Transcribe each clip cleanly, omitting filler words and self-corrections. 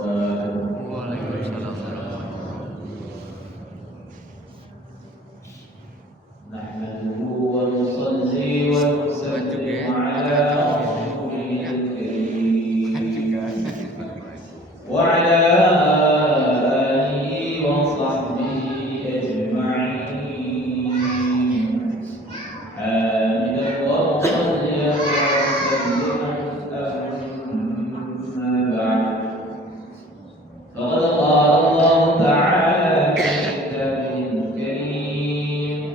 wabarakatuh. Waalaikumsalam warahmatullahi Nahmaduhu wa nusalli wa nusallimu ala rasulihil karim wa ala alihi wa sahbihi ajma'in. Hamidan wa musalliyan wa musalliman amma ba'd. فقد قال الله تعالى في كتابه الكريم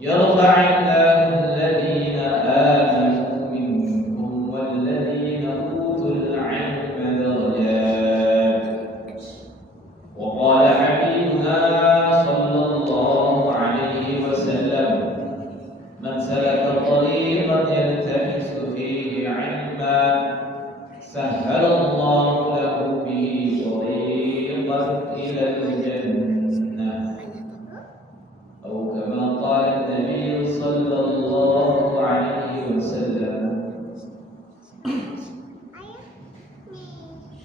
يرفع الله الذين آمنوا منكم والذين أوتوا العلم درجات وقال حبيبنا صلى الله عليه وسلم من سلك طريقا يلتمس فيه علما سهل الله له به طريقا إلى الجنة أو كما قال النبي صلى الله عليه وسلم.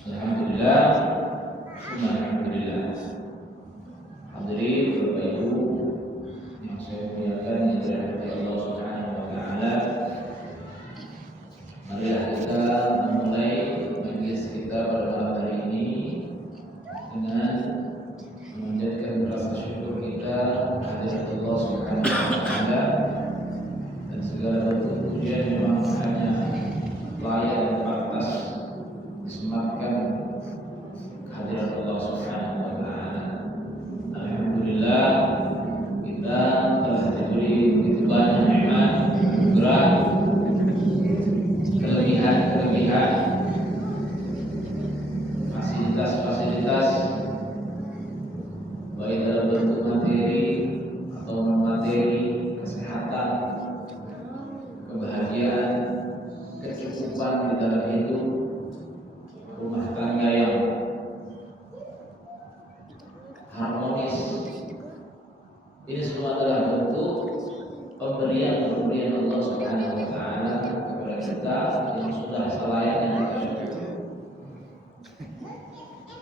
Alhamdulillah, alhamdulillah. Hadirin Bapak Ibu yang saya muliakan yang dirahmati Allah Subhanahu wa taala. Marilah kita memulai majelis kita pada malam hari ini dengan memanjatkan rasa syukur kita kehadirat Allah Subhanahu wa taala, dan segala bentuk pujian memang hanya layak dan pantas disematkan kehadirat Allah Subhanahu wa taala. Alhamdulillah, kita telah diberi begitu banyak nikmat, anugerah, kelebihan, fasilitas baik dalam bentuk materi atau non materi, kesehatan, kebahagiaan, kecukupan di dalam hidup, rumah tangga yang harmonis. Ini semua adalah bentuk pemberian Allah Subhanahu wa taala kepada kita yang sudah selayaknya kita syukuri.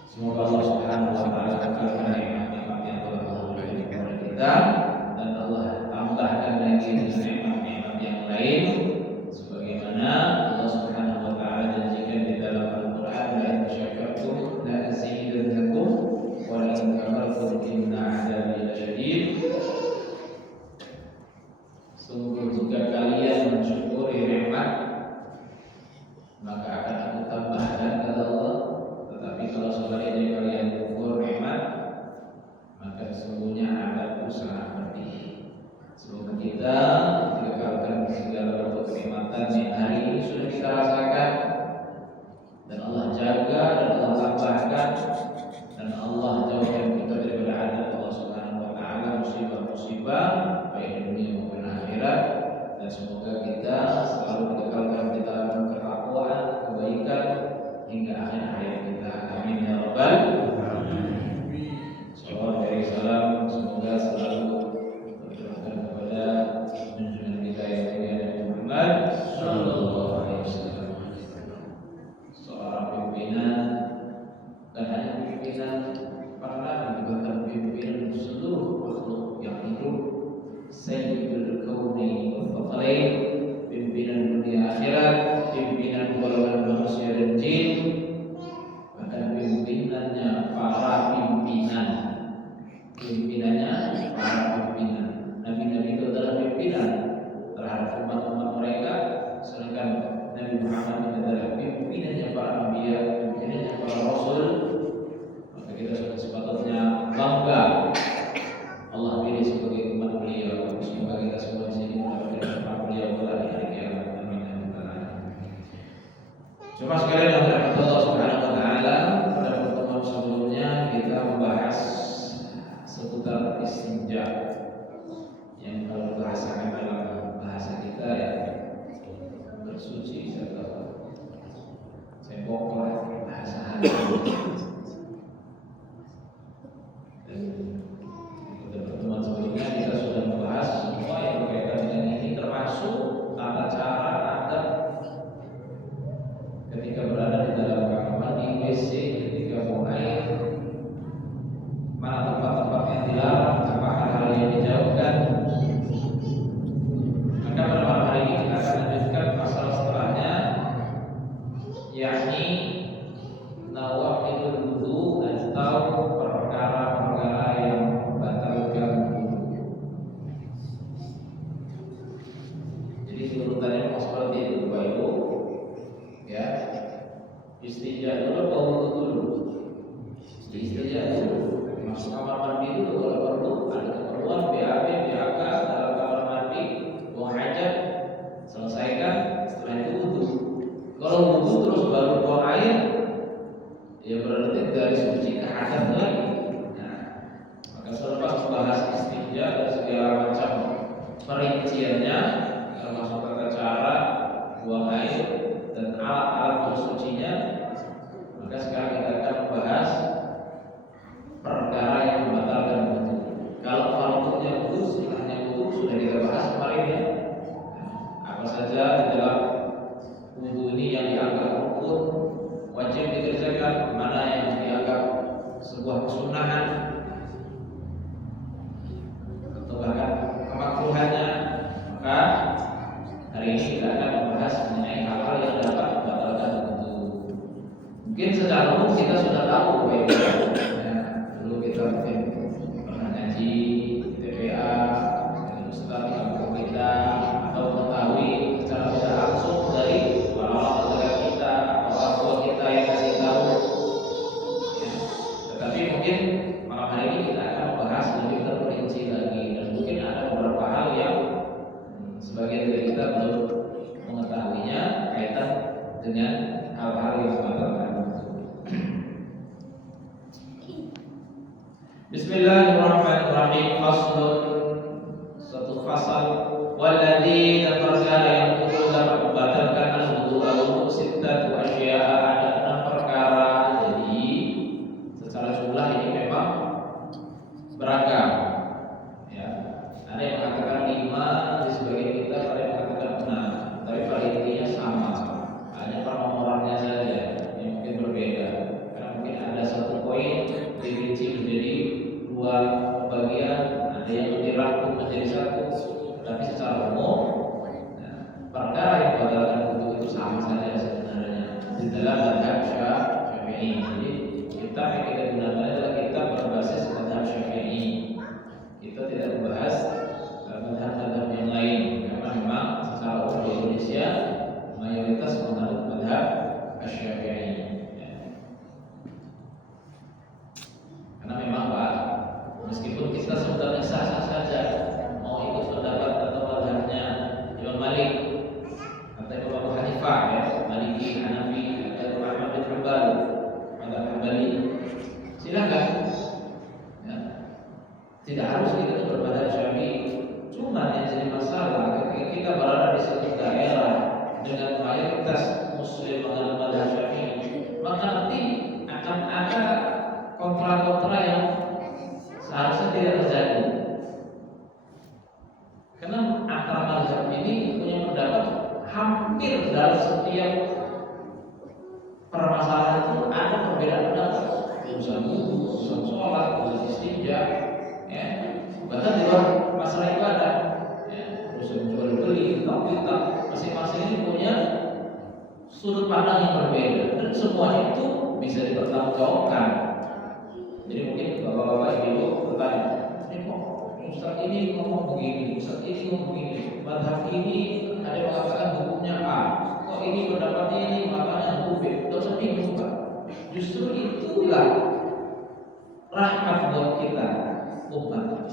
Semoga Allah Subhanahu wa taala akan nikmat-nikmat yang telah Allah berikan kepada kita, dan Allah tambahkan lagi nikmat-nikmat yang lain sebagaimana Allah Subhanahu wa taala janjikan di dalam Al-Qur'an, la in syakartum la azidannakum wa la in kafartum inna 'adzabi lasyadid. Sungguh jika kalian mensyukuri nikmat, maka akan aku tambahkan, kata Allah. Tetapi kalau sebaliknya kalian kufur nikmat, maka sesungguhnya azabku sangat pedih. Semoga kita dikekalkan segala bentuk kenikmatan yang hari ini sudah kita rasakan, dan Allah jaga dan Allah tambahkan, dan Allah jauhkan kita daripada azab Allah Subhanahu wa taala, musibah-musibah baik di dunia maupun akhirat. Dan semoga kita selalu dikekalkan di dalam ketakwaan, kebaikan hingga akhir hayat kita. Amin ya rabbal alamin. Salawat dari salam semoga selalu tercurahkan kepada junjungan kita yang mulia Nabi Muhammad sallallahu alaihi wasallam, seorang pimpinan, dan hanya pimpinan para nabi, bahkan pimpinan seluruh makhluk yang hidup, Sayyidul Kauni wal Thaqalain, pimpinan dunia akhirat, pimpinan golongan manusia dan jin, bahkan pimpinannya para pimpinan. Nabi-nabi itu adalah pimpinan terhadap umat-umat mereka, sedangkan Nabi Muhammad itu adalah pimpinannya para anbiya, pimpinannya para rasul. Maka kita sudah sepatutnya bangga Allah pilih sebagai umat beliau. Semoga kita semua di sini mendapatkan umat beliau pada hari kiamat. Amin ya rabbal alamin. Cuma sekalian yang dirahmati Allah Subhanahu wa taala, pada pertemuan sebelumnya kita membahas seputar istinja, yang kalau bahasakan dalam bahasa kita ya bersuci atau cebok bahasa hadis. Dan pada pertemuan sebelumnya kita sudah membahas semua yang berkaitan dengan ini, termasuk tata cara adab ketika berada di dalam kamar WC ketika buang air, mana tempat-tempat yang dilarang, apa hal-hal yang dijauhkan. Maka pada malam hari ini kita akan lanjutkan pasal setelahnya, yakni nawaqidul wudu atau perkara-perkara yang membatalkan wudu. Jadi urutannya mau seperti itu, Bapak Ibu. Ya, istinja dulu atau wudu dulu? Istinja dulu. Masuk kamar mandi dulu kalau perlu, ada keperluan BAB, BAK dalam kamar mandi, buang hajat, selesaikan, setelah itu wudu. Kalau wudu terus baru buang air, ya berarti dari suci ke hadat lagi. Nah, maka selepas membahas istinja dan segala macam perinciannya, termasuk tata cara buang air dan alat-alat bersucinya, maka sekarang kita akan membahas perkara yang membatalkan wudu. Kalau fardunya wudu, sunnahnya wudu sudah kita bahas kemarin ya. Apa saja di dalam wudu ini yang dianggap rukun wajib dikerjakan, mana yang dianggap sebuah kesunahan atau bahkan kemakruhannya. Maka hari ini kita akan membahas mengenai hal-hal yang dapat membatalkan wudu. Mungkin secara umum kita sudah tahu baik ya. Dulu kita mungkin pernah ngaji TPA dengan ustaz di kampung kita, atau mengetahui secara tidak langsung dari orang-orang terdekat kita atau orang tua kita yang kasih tahu ya. Tetapi mungkin malam hari ini kita akan membahas lebih terperinci lagi, dan mungkin ada beberapa hal yang sebagian dari kita belum mengetahuinya kaitan dengan hal-hal yang membatalkan. Bismillahirrahmanirrahim. Faslun, satu fasal. Walladzina perkara yang wudu dapat membatalkan al-wudu al-wudu sittatu asya'a, ada 6 perkara. Jadi secara jumlah ini memang beragam ya. Ada yang mengatakan 5, di sebagian kita ada yang mengatakan 6, tapi pada intinya sama, hanya penomorannya saja yang mungkin berbeda. Karena mungkin ada satu poin dirinci menjadi 2 bagian, ada yang dirangkum menjadi 1, tapi secara umum perkara yang membatalkan wudu itu sama saja sebenarnya di dalam mazhab Syafi'i. Jadi kitab yang kita gunakan adalah kitab berbasis mazhab Syafi'i. Kita tidak membahas mazhab-mazhab yang lain, karena memang secara umum di Indonesia mayoritas menganut mazhab Syafi'i. Karena memang Pak, meskipun kita sebenarnya sah-sah saja mau ikut pendapat atau mazhabnya Imam Malik atau Imam Abu Hanifah ya, Maliki, Hanafi, atau Ahmad bin Hanbal, mazhab Hambali, silakan ya. Tidak harus kita bermadzhab Syafi'i. Cuma yang jadi masalah ketika kita berada di satu daerah dengan mayoritas muslim mengenal mazhab Syafi'i, maka nanti akan ada kontra-kontra yang seharusnya tidak terjadi. Karena antara mazhab ini punya pendapat hampir dalam setiap permasalahan itu ada perbedaan pendapat. Urusan wudu, urusan sholat, urusan istinja, ya. Bahkan di luar masalah ibadah, ya. Urusan jual beli, kita masing-masing ini punya sudut pandang yang berbeda, dan semuanya itu bisa dipertanggungjawabkan. Jadi mungkin bapak-bapak ibu bertanya, ini kok Ustaz ini ngomong begini, Ustaz ini ngomong begini, mazhab ini ada yang mengatakan hukumnya A, kok ini pendapatnya ini mengatakan hukum B. Tidak usah bingung Pak. Justru itulah rahmat buat kita umat.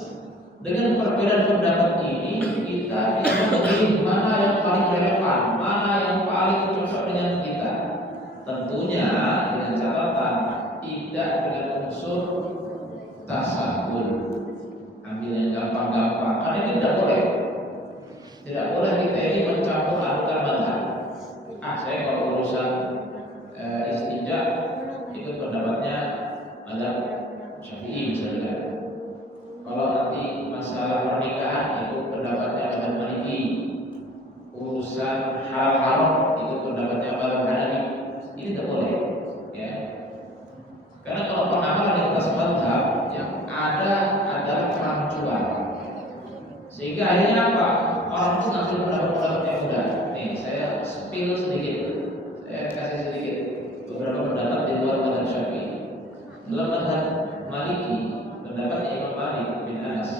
Dengan perbedaan pendapat ini kita bisa memilih mana yang paling relevan, mana yang paling cocok dengan kita. Tentunya dengan catatan tidak dengan unsur tasahul, ambil yang gampang-gampang. Karena ini tidak boleh. Tidak boleh kita ini mencampur adukan mazhab. Saya kalau urusan istinja ikut pendapatnya mazhab Syafi'i misalnya. Kalau nanti masalah pernikahan ikut pendapatnya mazhab Maliki. Urusan hal haram ikut pendapatnya mazhab Hanafi. Ini tidak boleh, ya. spill sedikit, saya kasih sedikit beberapa pendapat di luar mazhab Syafi'i. Dalam mazhab Maliki, pendapatnya Imam Malik bin Anas,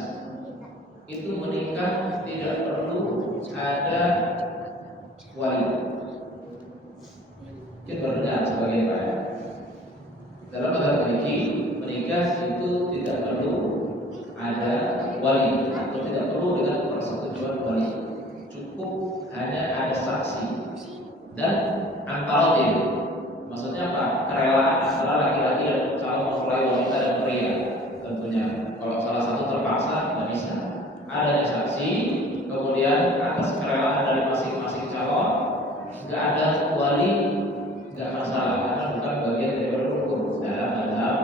itu menikah tidak perlu ada wali. Kita berdengar sebagai apa? Dalam mazhab Maliki, menikah itu tidak perlu ada wali atau tidak perlu dengan persetujuan wali. Cukup hanya ada saksi dan antarodin. Maksudnya apa? Kerelaan antara laki-laki dan calon mempelai wanita dan pria. Tentunya kalau salah satu terpaksa tidak bisa. Ada saksi, kemudian atas kerelaan dari masing-masing calon, nggak ada wali, nggak masalah karena bukan bagian dari hukum dalam mazhab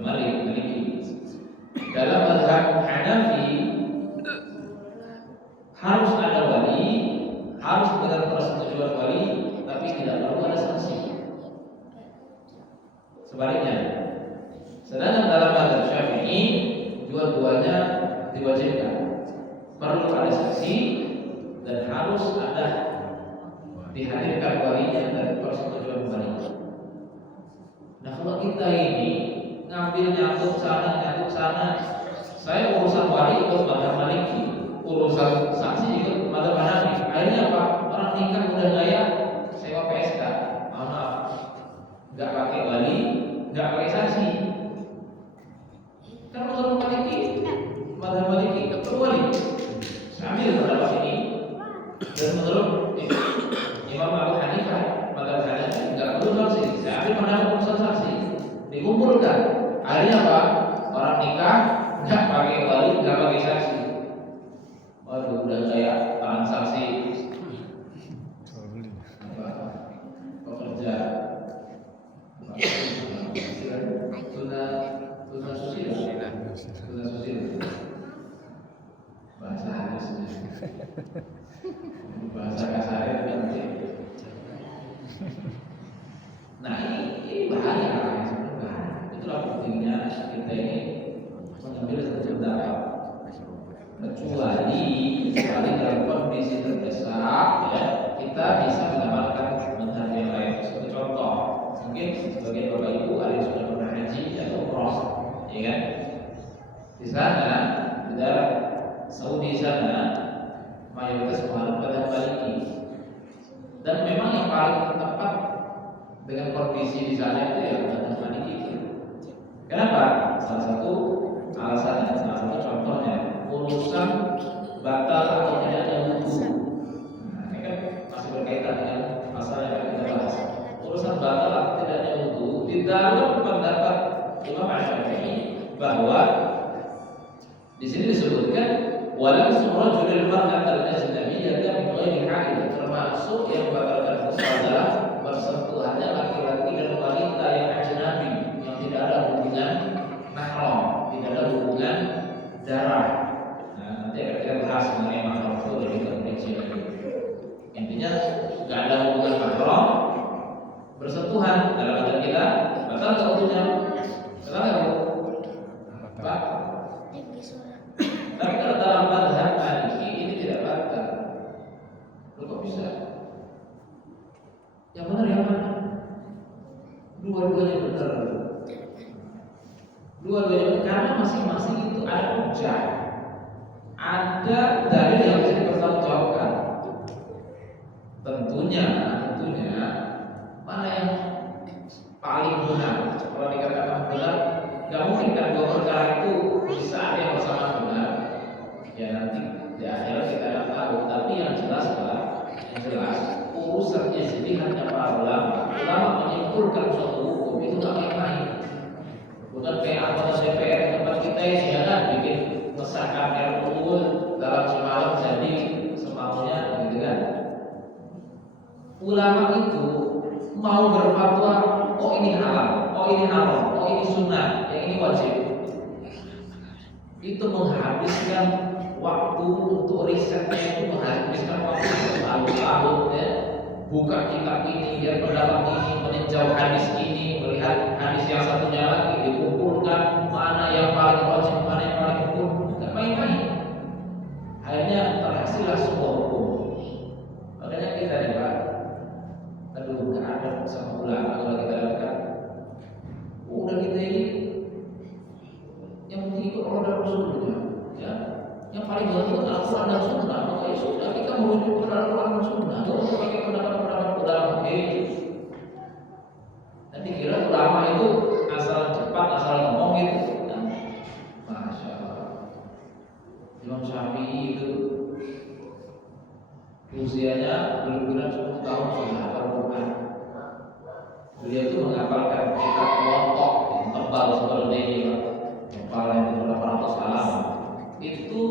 Maliki. Dalam mazhab Hanafi harus ada wali, harus dengan persetujuan wali, tapi tidak perlu ada saksi. Sebaliknya, sedangkan dalam mazhab Syafi'i dua-duanya diwajibkan. Perlu ada saksi dan harus ada dihadirkan walinya dan persetujuan wali. Nah, kalau kita ini ngambil nyangkut sana, saya urusan wali ikut mazhab Maliki, urusan saksi ikut mazhab Hanafi. Akhirnya apa? Orang nikah udah gaya sewa PSK. Maaf, nggak pakai wali, nggak pakai saksi. Kan menurut Maliki, mazhab Maliki nggak perlu wali. Saya ambil pendapat ini. Dan menurut Imam Abu Hanifah, mazhab Hanafi nggak perlu saksi. Saya ambil pendapat urusan saksi. Dikumpulkan. Akhirnya apa? Orang nikah nggak pakai wali, nggak pakai saksi. Waduh, udah kayak transaksi pekerja tuna susila bahasa halusnya, bahasa kasarnya nanti. Nah ini bahaya. Itulah pentingnya kita ini mengambil satu pendapat. Kecuali dalam kondisi terdesak, ya, kita bisa mendapatkan mazhab yang lain. Seperti contoh, mungkin sebagai bapak ibu ada yang sudah pernah haji atau umroh, ya kan? Di sana, di daerah Saudi sana, mayoritas menganut mazhab Maliki. Dan memang yang paling tepat dengan kondisi di sana itu ya mazhab Maliki. Kenapa? Salah satu alasannya, salah satu contohnya, urusan batal atau tidaknya wudu. Nah, ini kan masih berkaitan dengan masalah yang kita bahas. Urusan batal atau tidaknya wudu di dalam pendapat Imam Syafi'i bahwa di sini disebutkan walam surajul mar'atal ajnabiyyah min ghairi haid, termasuk yang batalkan wudu adalah bersentuhannya laki-laki dan wanita yang ajnabi, yang tidak ada hubungan mahram, tidak ada hubungan darah. Nanti akan kita bahas mengenai mahram itu lebih terperinci lagi. Intinya nggak ada hubungan mahram, bersentuhan dalam badan kita, batal nggak wudunya? Batal nggak bu? Pak? Tapi kalau dalam mazhab Maliki ini tidak batal. Loh kok bisa? Yang benar yang mana? Dua-duanya benar. Dua-duanya karena masing-masing itu ada hujah. Ada dalil yang bisa dipertanggungjawabkan. Tentunya mana yang paling benar? Kalau dikatakan benar, nggak mungkin kan dua perkara itu bisa ada yang bersama benar. Ya nanti di akhirat kita akan tahu. Tapi yang jelas urusan ijtihadnya para ulama menyimpulkan suatu hukum itu nggak main-main. Bukan kayak anggota DPR tempat kita ya kan bikin mesahkan RUU dalam semalam jadi semaunya gitu kan. Ulama itu mau berfatwa, oh ini halal, oh ini haram, oh ini sunnah, yang ini wajib. Itu menghabiskan waktu untuk risetnya, itu menghabiskan waktu bertahun-tahun ya. Buka kitab ini, biar pendapat ini, meninjau hadis ini, melihat hadis yang satunya lagi, dikumpulkan mana yang paling wajib, mana yang paling hukum, tidak main-main. Akhirnya terhasillah sebuah hukum. Makanya kita sama ulama kalau kita dapatkan. Udah kita ini yang penting ikut Allah dan Rasulnya, ya. Yang paling bagus Al-Quran dan Sunnah. Maka ya sudah kita merujuk ke Al-Quran dan Sunnah. Tidak usah pakai pendapat-pendapat ulama. Nanti kira ulama itu asal cepat, asal ngomong gitu. Nah, Masya Allah. Imam Syafi'i itu usianya belum genap 10 tahun sudah hafal Quran. Beliau itu menghafalkan kitab Muwatta yang tebal seperti ini, tebal yang 800 halaman. Itu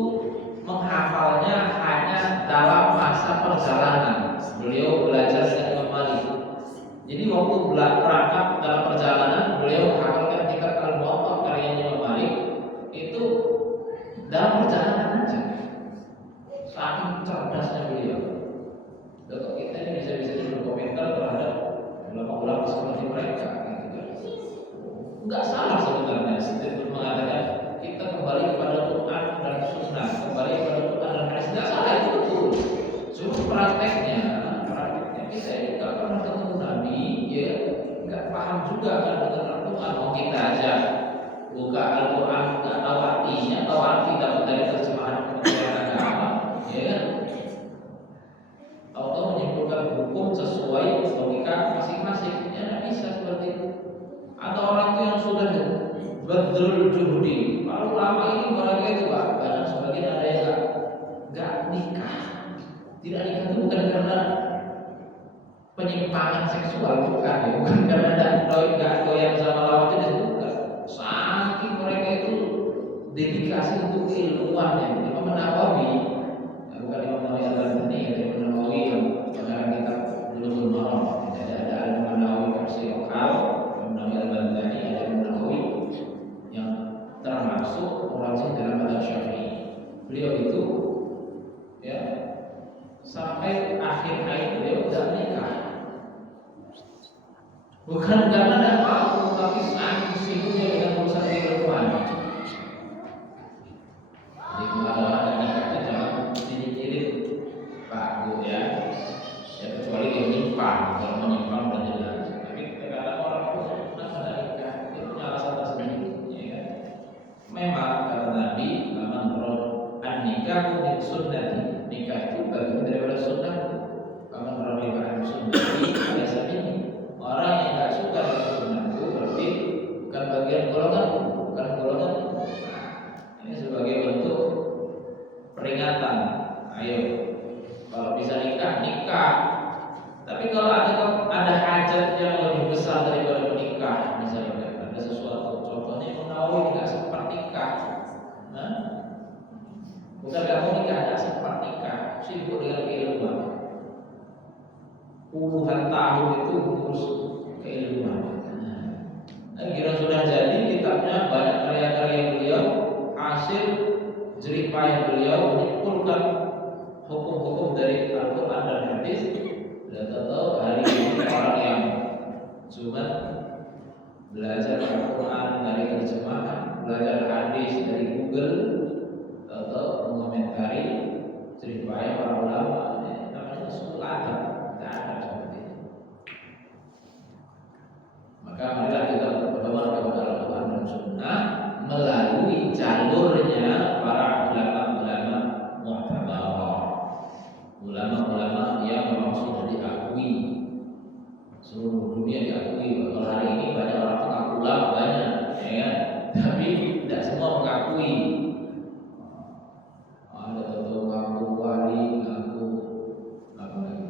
menghafalnya hanya dalam masa perjalanan. Beliau belajar dengan Imam Malik. Jadi waktu berangkat dalam perjalanan, beliau menghafalkan kitab Al-Muwatta karya Imam Malik itu dalam perjalanan aja. Saking cerdasnya beliau. Kalau kita ini bisa-bisa berkomentar terhadap ulama-ulama seperti mereka, gitu. Enggak salah sebenarnya. Setiap mengatakan kita kembali kepada Quran dan Sunnah, kembali kepada Quran dan Hadis. Enggak salah, itu betul. Cuma prakteknya kita ini enggak pernah ketemu Nabi, ya enggak paham juga kan dengan Al-Quran. Mau kita aja buka Al-Quran enggak tahu artinya, tahu arti dapat dari terjemahan Kementerian Agama, ya kan? Atau menyimpulkan hukum sesuai logika masing-masing, ya tidak bisa seperti itu. Atau orang itu yang sudah badrul juhdi, kalau lama ini mereka itu Pak, banyak sebagian ada yang nggak nikah. Tidak nikah itu bukan karena penyimpangan seksual, bukan ya, bukan karena nggak doyan sama lawan jenis, bukan. Saking mereka itu dedikasi untuk keilmuan ya. Imam Nawawi, bukan Imam Nawawi Al-Albani, Imam Nawawi yang pengarang kitab Bulughul Maram. Jadi ada Imam Nawawi versi lokal, Imam Nawawi Al-Albani, ada Imam Nawawi yang termasuk orang dalam mazhab Syafi'i. Beliau itu ya sampai akhir hayat beliau tidak menikah. Bukan karena tidak mau, tapi saking sibuknya dengan urusan kehidupan. Jadi kalau ada nikah itu jangan dikirim Pak Bu ya kecuali dia menyimpang. Kalau menyimpang sudah jelas. Tapi kadang orang itu kenapa tidak nikah? Dia punya alasan tersendiri, ya kan? Memang kata Nabi, "Man an-nikahu min sunnati." Nikah itu bagian daripada sunnah. Kamu orang yang sunnati biasa ini. Orang yang tidak suka dengan sunnahku berarti bukan bagian golongan, bukan golongan. Ini sebagai bentuk peringatan. Ayo, kalau bisa nikah, nikah. Tapi kalau ada hajat yang lebih besar daripada menikah, misalnya ada sesuatu, contohnya Imam Nawawi tidak sempat nikah. Nah, bukan kamu nikah, tidak sempat nikah, sibuk dengan keilmuan. Puluhan tahun itu ngurus keilmuan. Nah, kira sudah jadi kitabnya, banyak karya-karya beliau, hasil jerih payah beliau menyimpulkan hukum-hukum dari Al-Quran dan Hadis. Dan tahu hari ini orang yang cuma belajar Al-Quran dari terjemahan, belajar hadis dari Google, atau mengomentari jerih payah para ulama, ini namanya sulatan. Tidak ada seperti itu. Maka marilah kita berpedoman kepada Al-Quran dan Sunnah melalui jalurnya para ulama-ulama mu'tabarah, ulama-ulama yang memang sudah diakui seluruh dunia, diakui. Kalau hari ini banyak orang mengaku ulama banyak, ya, tapi tidak semua mengakui. Ada tuh mengaku wali, mengaku apa lagi,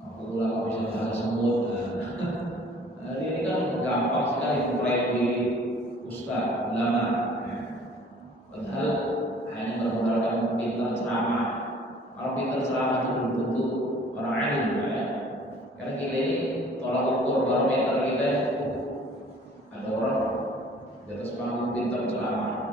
mengaku ulama bisa bahasa semut. Hari ini kan gampang sekali mengklaim diri ustaz, ulama, padahal hanya bermodalkan pintar ceramah. Kalau pintar ceramah itu belum tentu orang alim, ya. Karena kita ini tolak ukur barometer kita, ada orang di atas panggung pintar ceramah,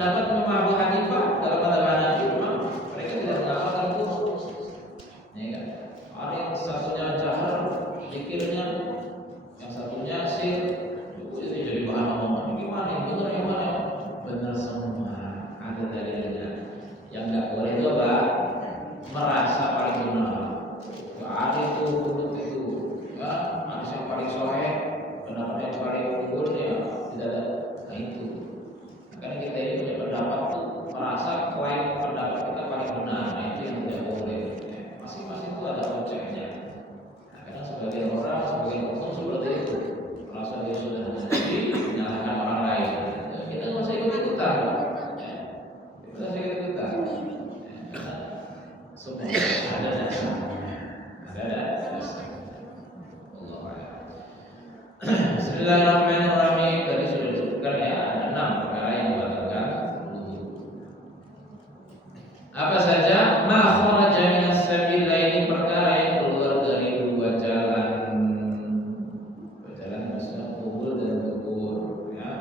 pendapat Imam Abu Hanifah dalam mazhab Hanafi memang mereka tidak mengamalkan khusus. Ya kan? Ada yang satunya jahar zikirnya, yang satunya sir, itu jadi bahan omongan. Gimana? Yang benar yang mana? Benar semua. Ada dalilnya. Yang nggak boleh itu apa? Merasa paling benar. Ya, ada itu untuk itu. Ya, ada yang paling soleh, pendapat yang paling unggul ya tidak ada. Nah itu. Karena kita ini punya pendapat tuh merasa klaim pendapat kita paling benar. Nah itu yang tidak boleh. Masing-masing itu ada konsepnya. Nah, karena sebagian orang, sebagian hukum seperti itu. Merasa dia sudah menjadi menyalahkan orang lain. Ya, kita nggak usah ikut-ikutan. Ya, kita nggak usah ikut-ikutan. Ya, semua ada dasar. Ada dasar. Allah Allah. Bismillahirrahmanirrahim. Tadi sudah disebutkan ya ada 6 perkara yang membatalkan wudu. Apa saja? Ma kharaja minas sabilaini, perkara yang keluar dari dua jalan. Dua jalan maksudnya kubur dan dubur ya.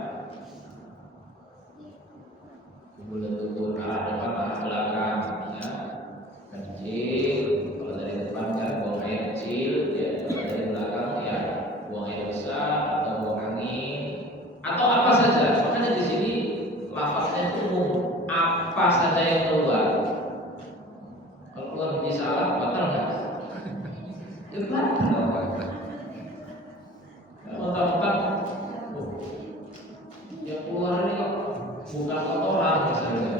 Kubur dan dubur, arah depan arah belakang ya. Kencing, kalau dari depan kan buang air kecil ya, kalau dari belakang ya buang air besar atau buang angin atau apa saja. Makanya di sini lafaznya itu umum, apa saja yang keluar. Kalau keluar biji salad batal nggak? Ya batal. Mentang-mentang yang keluar ini kok bukan kotoran misalnya.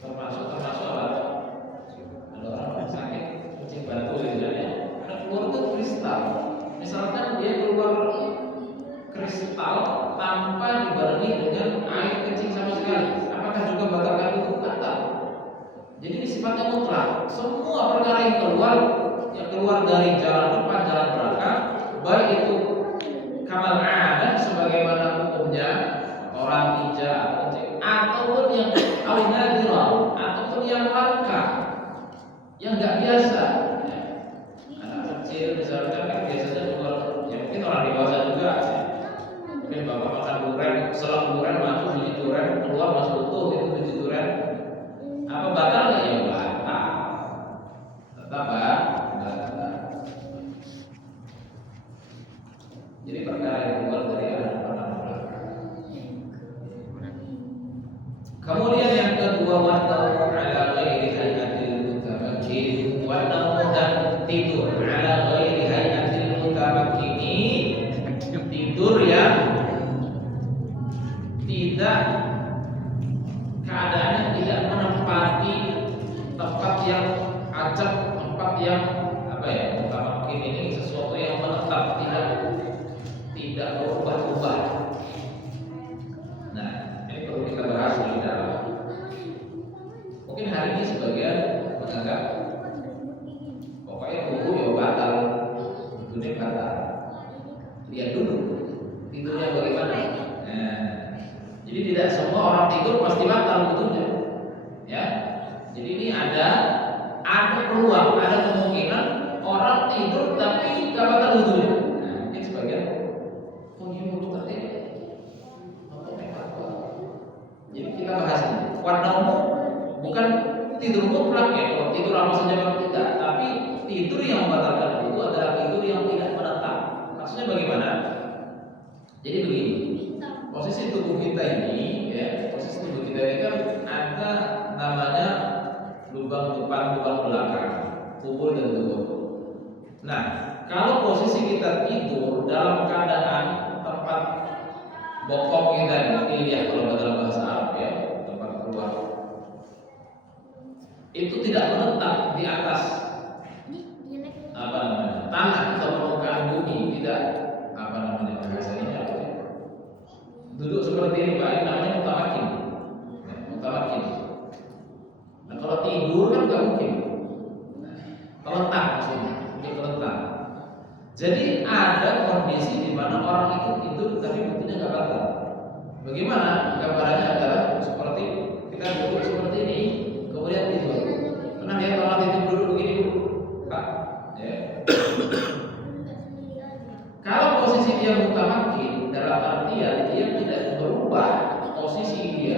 Termasuk apa? Ada orang sakit kencing batu misalnya, karena keluar itu kristal. Misalkan dia keluar kristal tanpa dibarengi dengan air kencing sama sekali, apakah juga batalkan itu? Batal. Jadi ini sifatnya mutlak. Semua perkara yang keluar dari jalan depan, jalan belakang, baik itu kamal ada sebagaimana hukumnya orang pijat atau kencing, ataupun yang al-nadirah, ataupun yang langka, yang nggak biasa. Anak kecil misalkan kan biasanya keluar, ya mungkin orang dewasa juga. Mungkin bapak makan durian, selang durian masuk biji durian, keluar masuk utuh itu biji durian. Apa batal nggak? Ya batal. Tetap batal. Jadi perkara yang keluar dari arah depan arah belakang. Kemudian yang kedua, wadau ala ghairi hayatil mutamakkin, wadau dan tidur ala ghairi hayatil mutamakkin, tidur yang tidak keadaannya tidak menempati tempat yang acak, tempat yang apa ya, mutamakkin ini sesuatu yang menetap, tidak berubah-ubah. Nah, ini perlu kita bahas lebih dalam. Mungkin hari ini sebagian menganggap pokoknya wudu ya batal, wudhunya batal. Lihat dulu tidurnya bagaimana. Nah, jadi tidak semua orang tidur pasti batal wudhunya. Ya, jadi ini ada peluang, ada kemungkinan orang tidur tapi nggak batal wudhunya. Nah, mungkin sebagian jadi kita bahas ini. Wadau bukan tidur mutlak ya, kalau tidur apa saja tidak, tapi tidur yang membatalkan itu adalah tidur yang tidak menetap. Maksudnya bagaimana? Jadi begini, posisi tubuh kita ini ya, posisi tubuh kita ini kan ada namanya lubang depan, lubang belakang, kubur dan dubur. Nah, kalau posisi kita tidur dalam keadaan tempat bokong kita ini, lihat kalau dalam bahasa Arab ya, tempat keluar itu tidak menetap di atas apa namanya tanah atau permukaan bumi, tidak apa namanya bahasanya apa ya? Duduk seperti ini Pak, ini namanya mutamakkin. Ya, mutamakkin. Nah kalau tidur kan nggak mungkin. Terletak maksudnya, ini terletak. Jadi ada kondisi di mana orang itu tidur tapi bentuknya nggak batal. Bagaimana? Gambarannya adalah seperti kita duduk seperti ini, kemudian tidur. Pernah lihat orang tidur duduk begini dulu? Pak? Ya. Kalau posisi dia mutamakkin dalam artian dia tidak berubah posisi dia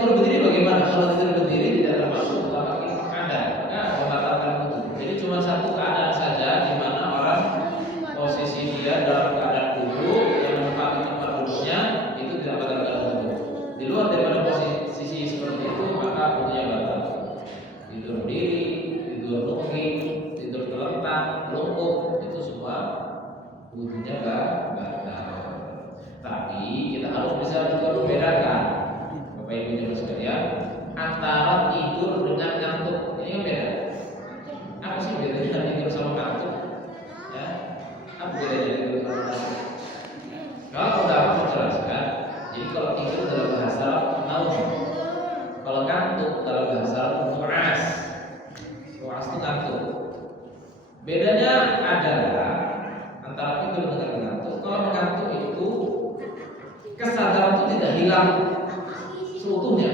tidur berdiri bagaimana? Kalau tidur berdiri tidak termasuk mutlakan ada, maka membatalkan wudu. Jadi cuma satu keadaan saja di mana orang posisi dia dalam keadaan duduk yang menempati tempat duduknya itu tidak batalkan wudu. Di luar daripada posisi seperti itu maka wudunya batal. Tidur berdiri, tidur nungging, tidur terlentang, lumpuh itu semua wudunya batal. Tapi kita harus bisa juga membedakan Bapak Ibu Jemaah sekalian antara tidur dengan ngantuk. Ini kan beda. Apa sih bedanya tidur sama ngantuk? Ya, apa bedanya tidur sama ngantuk? Kalau udah aku jelaskan, jadi kalau tidur dalam bahasa naum, kalau ngantuk dalam bahasa nu'as. Nu'as itu ngantuk. Bedanya adalah antara tidur dengan ngantuk. Kalau mengantuk itu kesadaran itu tidak hilang seutuhnya,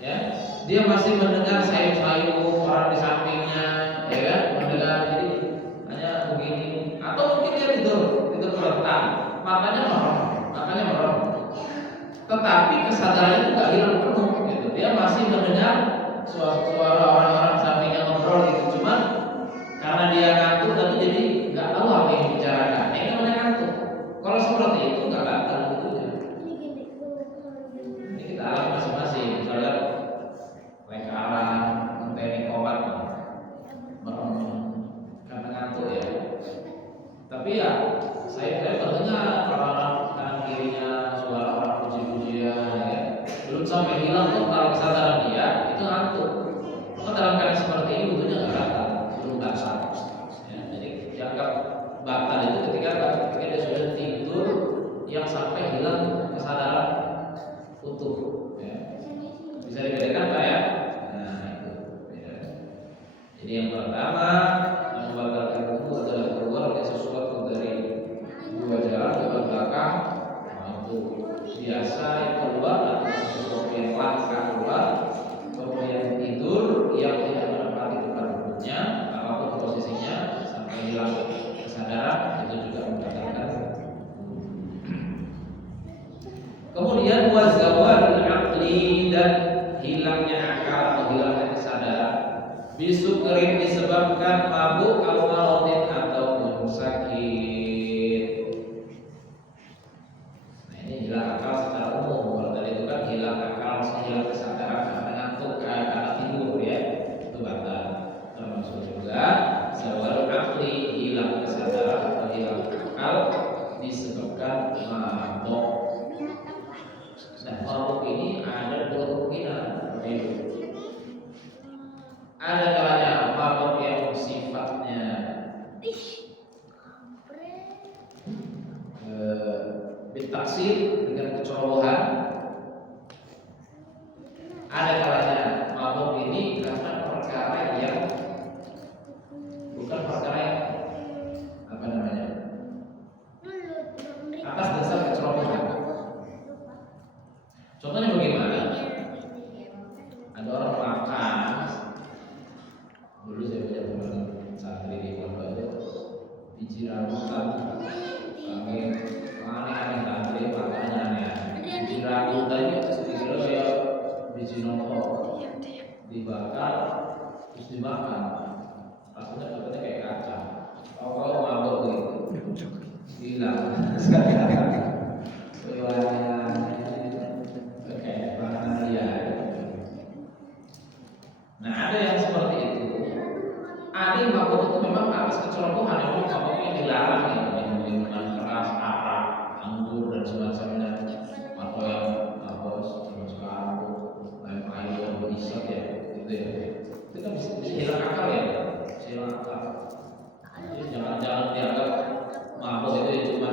ya, dia masih mendengar sayup-sayup orang di sampingnya, ya kan, mendengar, jadi hanya begini, atau mungkin dia tidur terlentang, matanya merem, tetapi kesadarannya itu nggak hilang penuh, gitu. Dia masih mendengar suara orang-orang sampingnya ngobrol gitu, cuma karena dia ngantuk tadi jadi nggak tahu apa yang dibicarakan, ini namanya ngantuk. Kalau seperti itu nggak batal wudunya. Ini kita alami masing-masing. Misalnya lekaran, menteni obat, merem karena ngantuk ya. Tapi ya saya terdengar orang kanan kirinya suara orang puji-pujian, ya. Belum sampai hilang total kesadaran dia, itu ngantuk. Maka dalam keadaan seperti ini wudunya nggak batal, belum batal. Ya, jadi dianggap batal itu ketika dia sudah tidur yang sampai hilang kesadaran utuh, ya. Bisa dibedakan Pak ya? Nah itu beda. Jadi yang pertama yang membatalkan wudu adalah keluar dari sesuatu dari dua jalan, depan belakang, itu biasa yang keluar atau sesuatu yang langka keluar, kemudian tidur yang tidak menempati tempat duduknya apapun posisinya sampai hilang kesadaran, itu juga membatalkan. Kemudian wazawal aqli, dan hilangnya akal atau hilangnya kesadaran bisukrin disebabkan mabuk atau maradin ataupun sakit. Nah ini hilang akal secara umum. Kalau tadi itu kan hilang akal, hilang kesadaran karena ngantuk, karena tidur, ya, itu batal. Termasuk juga zawal aqli, hilang kesadaran atau hilang akal disebabkan mabuk. Nah, mabuk ini ada dua kemungkinan. Ada kalanya mabuk yang sifatnya bitaksir dengan kecerobohan. Ada kalanya mabuk ini karena perkara yang bukan perkara yang apa namanya, atas dasar kecerobohan. Contohnya bagaimana? Ada orang makan. Dulu saya punya teman santri di pondok itu biji rambutan, kami aneh-aneh santri makannya aneh. Biji rambutan itu sedikit ya biji nongko dibakar terus dimakan, rasanya katanya kayak kacang. Kalau mabuk gitu, hilang sekarang. Nah ada yang seperti itu. Ada yang mabuk itu memang atas kecerobohan, yang mabuknya dilarang, ya, minuman keras, arak, anggur dan semacamnya, atau yang termasuk anggur, lem air, isek, ya, gitu ya. Itu kan bisa hilang akal, ya, bisa hilang akal. Jadi jangan dianggap mabuk itu ya cuma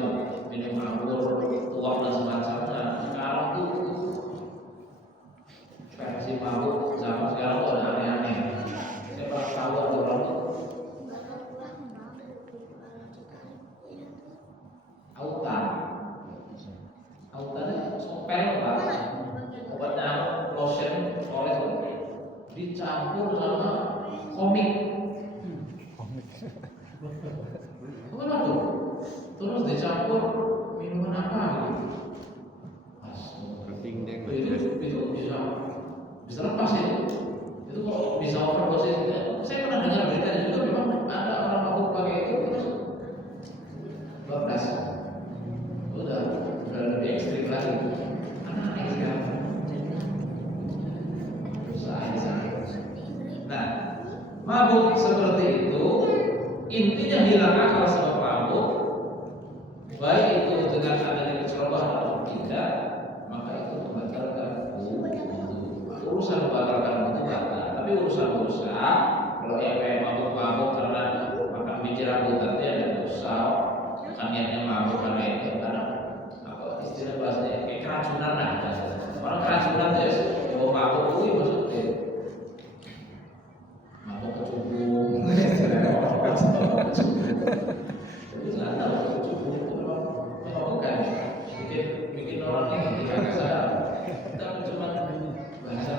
minum anggur, tuak dan semacamnya. Sekarang tuh versi mabuk zaman sekarang tuh ada aneh-aneh. Saya pernah tahu ada orang tuh autan sopel Pak, obatnya lotion oleh dicampur sama komik. Apa tuh? Terus dicampur minuman apa gitu? itu bisa lepas itu. Itu kok bisa overdosis. Saya pernah dengar beritanya juga, memang ada orang mabuk pakai itu terus 12. Udah lebih ekstrim lagi. Aneh sekarang. Nah, mabuk seperti itu intinya hilang akal sebab mabuk, baik itu dengan adanya kecerobohan atau tidak, maka itu membatalkan wudu. Urusan membatalkan wudu batal, tapi urusan dosa, kalau yang kayak mabuk karena makan biji rambutan dia ada dosa, kan niatnya mabuk karena itu karena apa istilah bahasanya kayak keracunan lah. Orang keracunan terus mau mabuk itu maksudnya mabuk kecubung. Itu nggak tahu kecubung itu memang bukan bikin orang ini tidak sadar. Kita cuma bahasa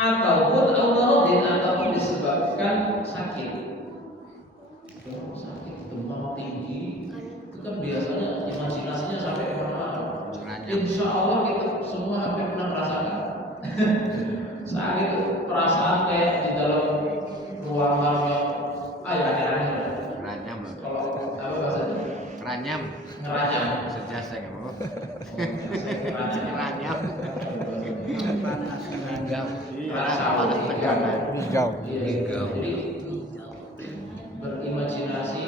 ataupun autorodin ataupun disebabkan sakit demam tinggi itu kan biasanya imajinasinya sampai kemana-mana. Insya Allah kita semua hampir pernah merasakan sakit perasaan kayak di dalam ruangan yang aneh-aneh. Ranyam. Kalau apa bahasanya? Ranyam. Ngeranyam. Sejasa kan bu. Ngeranyam. Panas Hingga. Panas tegangan. hijau. Jadi berimajinasi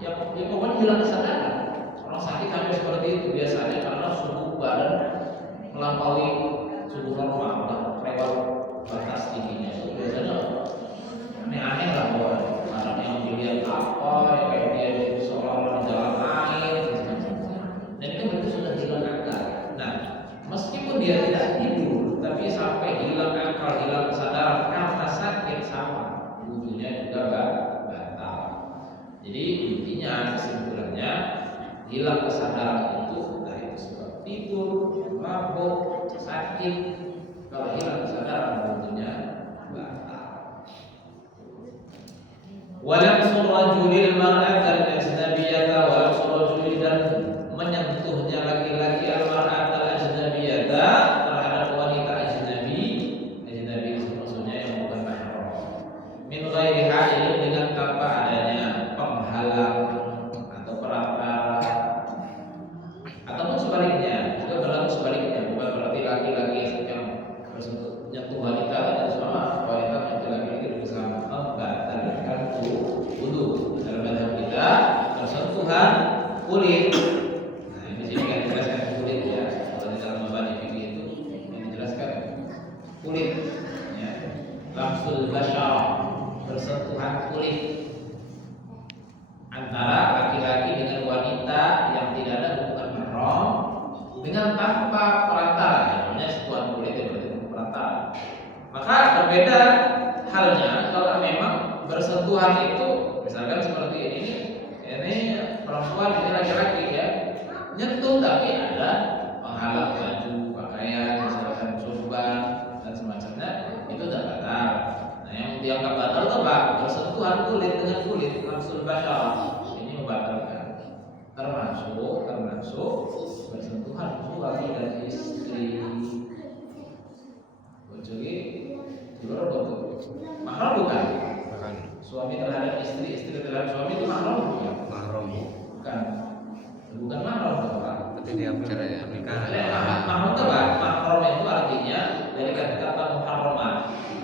ya pokoknya hilang kesadaran. Orang sakit sampai seperti itu biasanya karena suhu badan melampaui suhu normal, lewat batas tingginya. Biasanya aneh-aneh lah bahwa anak yang dilihat apa ya kayak dia seolah-olah di dalam air dan itu berarti sudah hilang akal. Nah, meskipun dia tidak tidur tapi sampai hilang akal, hilang kesadaran karena sakit sama wudunya juga batal. Jadi intinya kesimpulannya hilang kesadaran itu entah itu sebab tidur, mabuk, sakit. Kalau hilang kesadaran wudunya batal. Walamsul rajulil mar'atal ajnabiyata walamsul rajuli dan menyentuhnya laki-laki al-mar'atal ajnabiyata terhadap wanita ajnabi maksudnya yang bukan mahram min ghairi ha'il dengan tanpa adanya penghalang atau perantara ataupun sebaliknya juga berlaku sebaliknya, bukan berarti laki-laki yang menyentuh wanita dan sama wanita menyentuh laki-laki bisa membatalkan wudu. Dalam madhab kita persentuhan kulit. Nah di sini kan dijelaskan kulit ya. Kalau di dalam mabani fikih itu yang dijelaskan kulit. Ya. Lamsul basyarah, bersentuhan kulit antara laki-laki dengan wanita yang tidak ada hubungan mahram dengan tanpa perantara. Namanya sentuhan kulit yang berarti perantara. Maka berbeda halnya kalau memang bersentuhan itu misalkan seperti ini perempuan ini laki-laki ya nyentuh tapi ada penghalang baju, pakaian, misalkan sorban dan semacamnya itu tidak batal. Nah yang dianggap batal itu apa? Bersentuhan kulit dengan kulit lamsul basyarah ini membatalkan. Termasuk bersentuhan suami dan istri. Kecuali dulu mahram bukan? Suami terhadap istri, istri terhadap suami itu mahram bukan? Mahram. Bukan mahram Pak. Berarti dia cerai nikah. Mahram itu apa? Mahram itu artinya dari kata muharramah,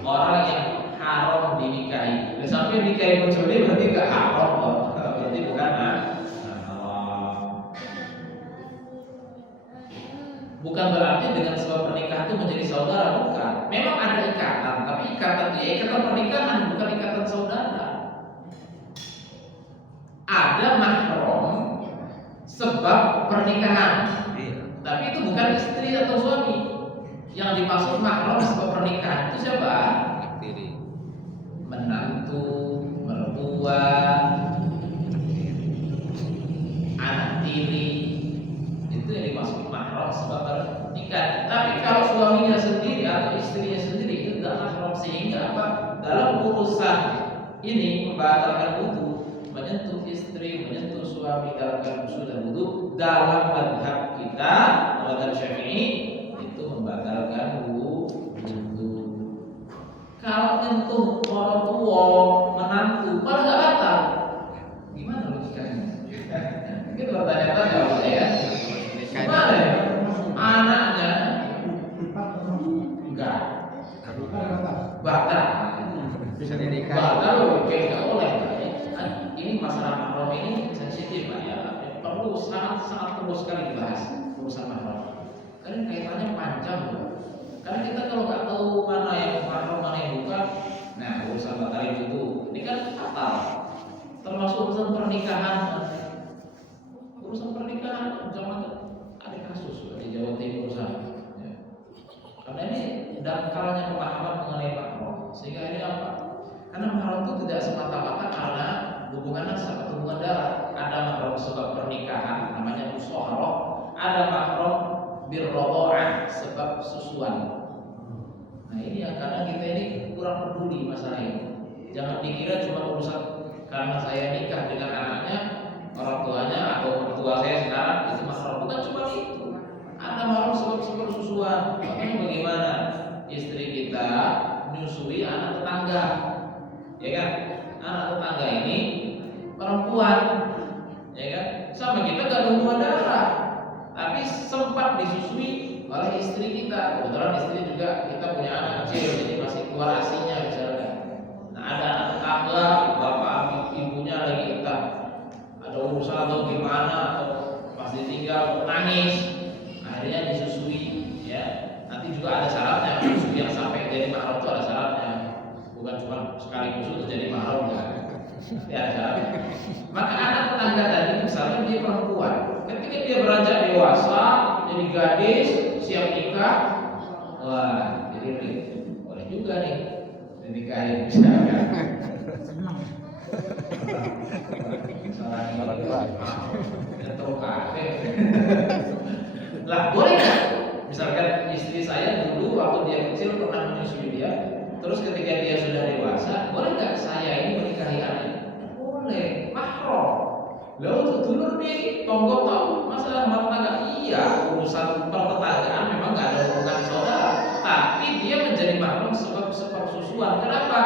orang yang haram dinikahi. Dan sampai nikahi mencuri berarti enggak haram kok. Berarti bukan haram. Bukan berarti dengan sebab pernikahan itu menjadi saudara, bukan. Memang ada ikatan, tapi ikatan pernikahan bukan ikatan saudara. Ada mahram sebab pernikahan, tapi itu bukan istri atau suami. Yang dimaksud mahram sebab pernikahan itu siapa? Istri. Menantu, mertua, anak tiri. Itu yang dimaksud mahram sebab pernikahan. Tapi kalau suaminya sendiri atau istrinya sendiri itu tidak mahram, sehingga apa? Dalam urusan ini membatalkan wudu, istri menyentuh suami dalam keadaan khusyuk dan wudu dalam mazhab kita, mazhab Syafi'i itu membatalkan wudu. Kalau nyentuh orang tua, menantu, malah nggak batal. Gimana logikanya? Mungkin bertanya-tanya Pak ya. Gimana ya? Anaknya enggak batal. Bisa dinikahi. Batal kayak nggak boleh. Ini masalah mahram ini sensitif Pak ya. Perlu sangat perlu sekali dibahas urusan mahram. Karena kaitannya panjang Pak. Karena kita kalau nggak tahu mana yang mahram mana yang bukan, nah urusan batal itu ini kan fatal. Termasuk urusan pernikahan. Urusan pernikahan jangan ada kasus di Jawa Timur sana. Ya. Karena ini dangkalnya pemahaman mengenai mahram. Sehingga ini apa? Karena mahram itu tidak semata-mata karena hubungan nasab atau hubungan darah. Ada mahram sebab pernikahan namanya musyawarah, ada mahram birradha'ah sebab susuan. Nah ini yang kadang kita ini kurang peduli masalah ini. Jangan dikira cuma urusan karena saya nikah dengan anaknya, orang tuanya atau mertua saya sekarang itu mahram. Bukan cuma itu. Ada mahram sebab susuan. Makanya bagaimana istri kita menyusui anak tetangga, ya kan? Anak tetangga ini perempuan, ya kan? Sama kita gak ada hubungan darah, tapi sempat disusui oleh istri kita. Kebetulan istri juga kita punya anak kecil, jadi masih keluar asinya misalnya. Nah ada anak tetangga, bapak ibunya lagi entah ada urusan atau gimana atau pas ditinggal nangis, akhirnya disusui, ya. Nanti juga ada syaratnya, susui yang sampai jadi mahram itu ada syaratnya. Bukan cuma sekali kusut jadi mahram ya. Ada syaratnya. Maka anak tetangga tadi misalnya dia perempuan, ketika dia beranjak dewasa, jadi gadis, siap nikah, wah jadi boleh juga nih dinikahin misalnya. Lah boleh nggak? Misalkan istri saya dulu waktu dia kecil pernah menyusui dia, terus ketika dia sudah dewasa, boleh nggak saya ini menikahi anaknya? Boleh, mahram. Lalu untuk dulur nih, tonggo tahu masalah rumah tangga. Iya, urusan pertetanggaan memang nggak ada hubungan saudara, tapi dia menjadi mahram sebab sepersusuan. Kenapa?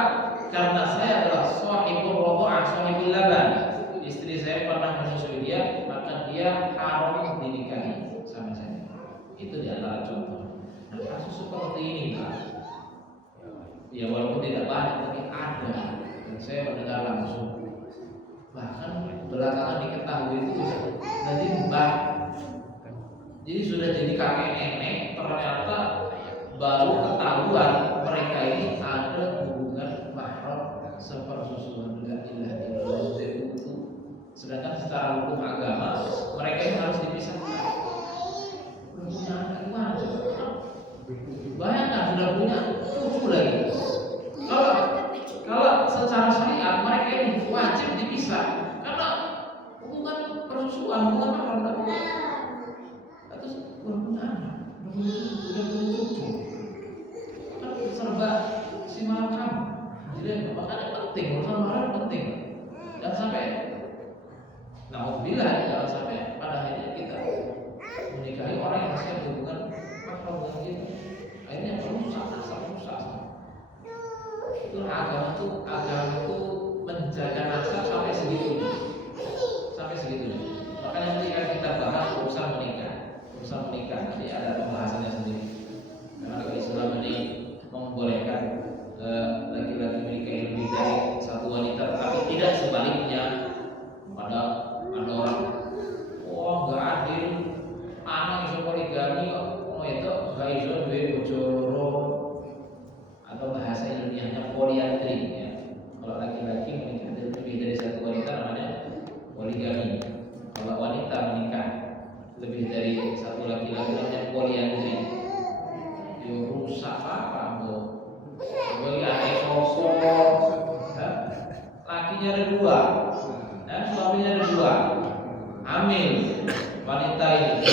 Karena saya adalah shahibul radha'ah, shahibul laban. Istri saya pernah menyusui dia, maka dia haram dinikahi sama saya. Itu di antara contoh. Nah, kasus seperti ini Pak, ya walaupun tidak banyak tapi ada, dan saya mendengar langsung. Bahkan belakangan diketahui itu jadi mbah, jadi sudah jadi kakek nenek, ternyata baru ketahuan mereka ini ada hubungan mahram sepersusuan dengan ilah itu. Sedangkan secara hukum agama mereka ini harus dipisahkan. Belum punya anak gimana? Bayangkan sudah punya cucu lagi. Kalau secara syariat mereka ini wajib dipisah karena hubungan persusuan, hubungan mahram. Terus belum punya anak, udah punya cucu. Kan serba si mahram. Jadi makanya penting, urusan mahram penting. Dan sampai alhamdulillah jangan sampai pada akhirnya kita menikahi orang yang masih berhubungan mahram dengan kita. Akhirnya merusak nasab, merusak. Itu agama itu menjaga nasab sampai segitunya, sampai segitunya. Makanya nanti akan kita bahas urusan menikah nanti ada pembahasannya sendiri. Karena kalau Islam ini membolehkan laki-laki menikahi lebih dari satu wanita, tapi tidak sebaliknya. Pada ada orang, wah nggak adil, anak iso poligami, oh itu nggak iso duwe bojo loro, atau bahasa ilmiahnya poliandri. Ya. Kalau laki-laki menikah lebih dari satu wanita namanya poligami. Kalau wanita menikah lebih dari satu laki-laki namanya poliandri. Yo rusak apa bu? Bagi anak sosok, lakinya ada dua. Suaminya ada dua, hamil wanita ini,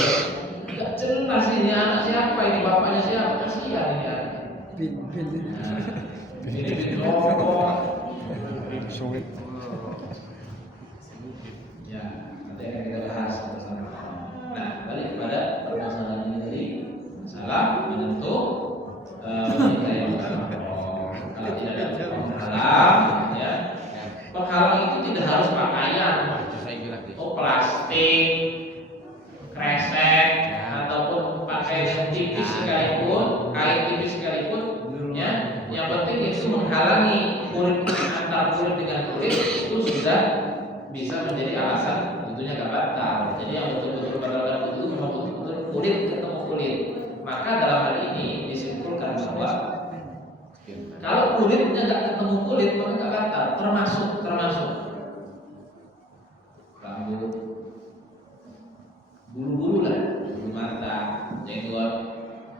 nggak jelas ini anak siapa, ini bapaknya siapa, kasihan ini anak. Ini rokok. bisa menjadi alasan tentunya nggak batal. Jadi yang betul-betul batalkan itu memang betul-betul kulit ketemu kulit. Maka dalam hal ini disimpulkan bahwa kalau kulitnya nggak ketemu kulit maka nggak batal. Termasuk rambut, bulu-bulu lah, bulu mata, jenggot.